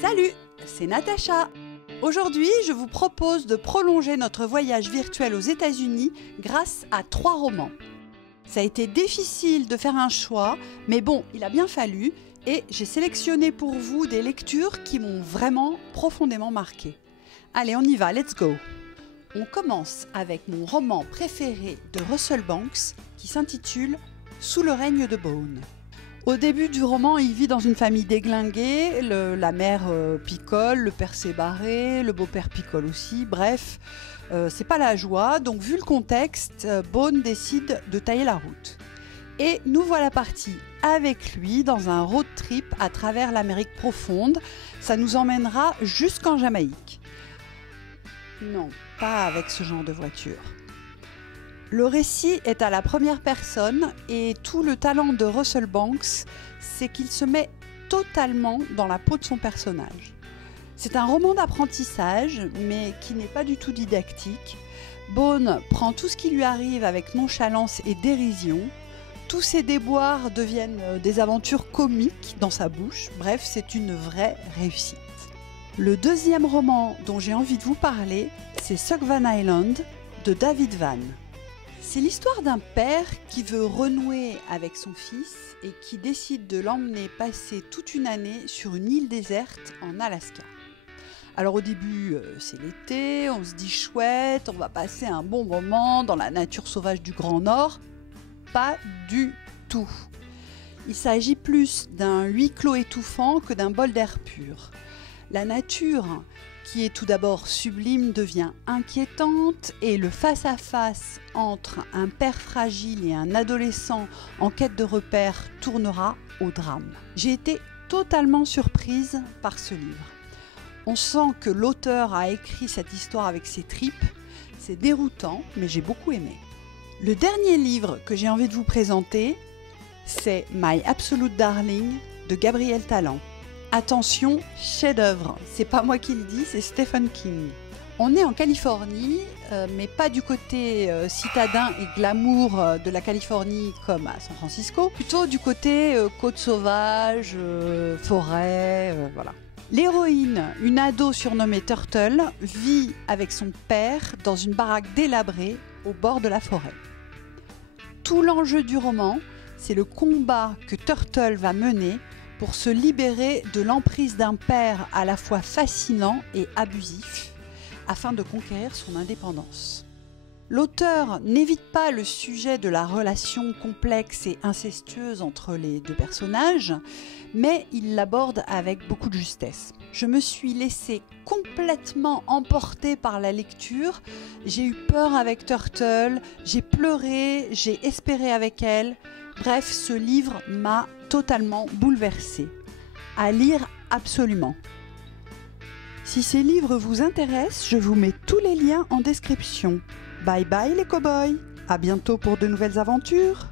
Salut, c'est Natacha. Aujourd'hui, je vous propose de prolonger notre voyage virtuel aux États-Unis grâce à 3 romans. Ça a été difficile de faire un choix, mais bon, il a bien fallu et j'ai sélectionné pour vous des lectures qui m'ont vraiment profondément marqué. Allez, on y va, let's go! On commence avec mon roman préféré de Russell Banks qui s'intitule « Sous le règne de Bone ». Au début du roman, il vit dans une famille déglinguée, la mère picole, le père s'est barré, le beau-père picole aussi, bref, c'est pas la joie. Donc vu le contexte, Bone décide de tailler la route. Et nous voilà partis avec lui dans un road trip à travers l'Amérique profonde. Ça nous emmènera jusqu'en Jamaïque. Non, pas avec ce genre de voiture. Le récit est à la première personne et tout le talent de Russell Banks, c'est qu'il se met totalement dans la peau de son personnage. C'est un roman d'apprentissage, mais qui n'est pas du tout didactique. Bone prend tout ce qui lui arrive avec nonchalance et dérision. Tous ses déboires deviennent des aventures comiques dans sa bouche. Bref, c'est une vraie réussite. Le deuxième roman dont j'ai envie de vous parler, c'est Suck Van Island de David Vann. C'est l'histoire d'un père qui veut renouer avec son fils et qui décide de l'emmener passer toute une année sur une île déserte en Alaska. Alors au début, c'est l'été, on se dit chouette, on va passer un bon moment dans la nature sauvage du Grand Nord. Pas du tout. Il s'agit plus d'un huis clos étouffant que d'un bol d'air pur. La nature, qui est tout d'abord sublime, devient inquiétante et le face-à-face entre un père fragile et un adolescent en quête de repères tournera au drame. J'ai été totalement surprise par ce livre. On sent que l'auteur a écrit cette histoire avec ses tripes. C'est déroutant, mais j'ai beaucoup aimé. Le dernier livre que j'ai envie de vous présenter, c'est My Absolute Darling de Gabriel Talant. Attention, chef-d'œuvre, c'est pas moi qui le dis, c'est Stephen King. On est en Californie, mais pas du côté citadin et glamour de la Californie comme à San Francisco, plutôt du côté côte sauvage, forêt, voilà. L'héroïne, une ado surnommée Turtle, vit avec son père dans une baraque délabrée au bord de la forêt. Tout l'enjeu du roman, c'est le combat que Turtle va mener pour se libérer de l'emprise d'un père à la fois fascinant et abusif, afin de conquérir son indépendance. L'auteur n'évite pas le sujet de la relation complexe et incestueuse entre les deux personnages, mais il l'aborde avec beaucoup de justesse. Je me suis laissée complètement emporter par la lecture, j'ai eu peur avec Turtle, j'ai pleuré, j'ai espéré avec elle. Bref, ce livre m'a totalement bouleversée. À lire absolument. Si ces livres vous intéressent, je vous mets tous les liens en description. Bye bye les cow-boys, à bientôt pour de nouvelles aventures.